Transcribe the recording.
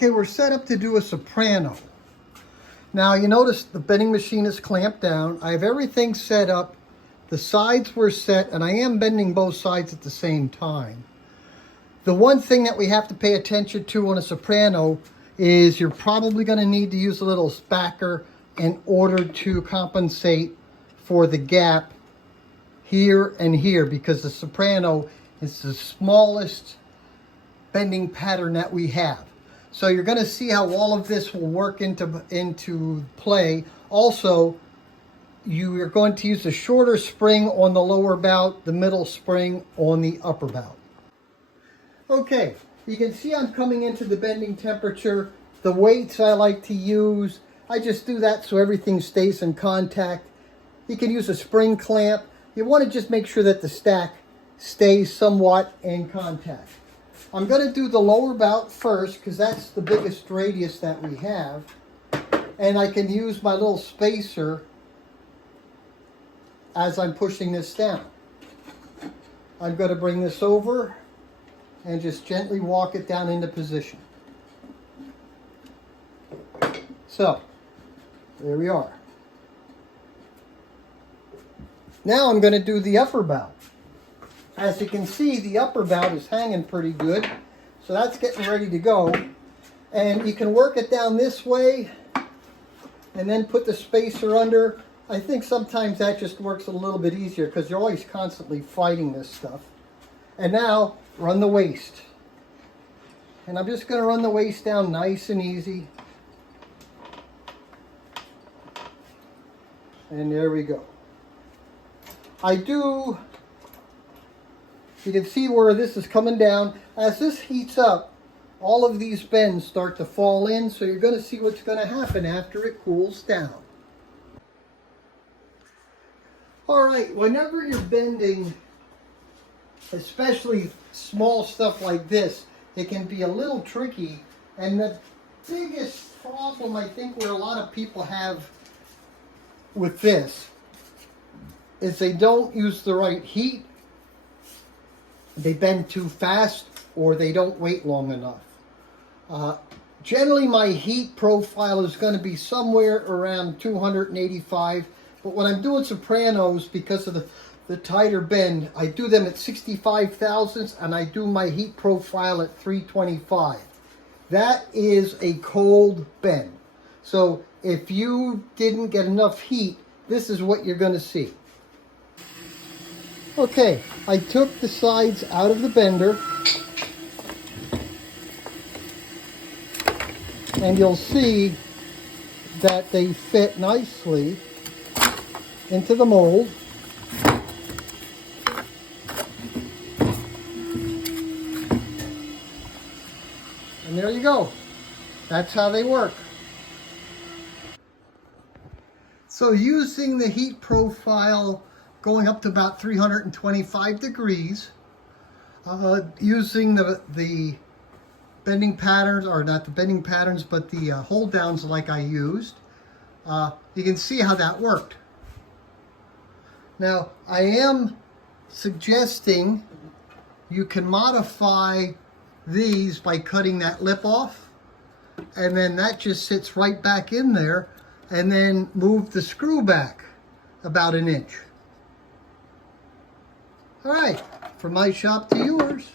Okay, we're set up to do a soprano. Now you notice the bending machine is clamped down. I have everything set up. The sides were set, and I am bending both sides at the same time. The one thing that we have to pay attention to on a soprano is you're probably going to need to use a little spacker in order to compensate for the gap here and here, because the soprano is the smallest bending pattern that we have. So you're going to see how all of this will work into play. Also, you are going to use a shorter spring on the lower bout, the middle spring on the upper bout. Okay, you can see I'm coming into the bending temperature. The weights I like to use, I just do that so everything stays in contact. You can use a spring clamp. You want to just make sure that the stack stays somewhat in contact. I'm going to do the lower bout first because that's the biggest radius that we have. And I can use my little spacer as I'm pushing this down. I'm going to bring this over and just gently walk it down into position. So, there we are. Now I'm going to do the upper bout. As you can see, the upper bout is hanging pretty good. So that's getting ready to go. And you can work it down this way and then put the spacer under. I think sometimes that just works a little bit easier because you're always constantly fighting this stuff. And now, run the waist. And I'm just going to run the waist down nice and easy. And there we go. You can see where this is coming down. As this heats up, all of these bends start to fall in, so you're going to see what's going to happen after it cools down. Alright, whenever you're bending, especially small stuff like this, it can be a little tricky. And the biggest problem I think where a lot of people have with this is they don't use the right heat, they bend too fast, or they don't wait long enough. Generally my heat profile is going to be somewhere around 285, but when I'm doing sopranos, because of the tighter bend, I do them at 65 thousandths and I do my heat profile at 325. That is a cold bend. So if you didn't get enough heat, this is what you're going to see. Okay, I took the sides out of the bender, and you'll see that they fit nicely into the mold. And there you go. That's how they work. So using the heat profile going up to about 325 degrees, using the bending patterns, or not the bending patterns, but the hold downs like I used, you can see how that worked. Now, I am suggesting you can modify these by cutting that lip off, and then that just sits right back in there, and then move the screw back about an inch. All right, from my shop to yours.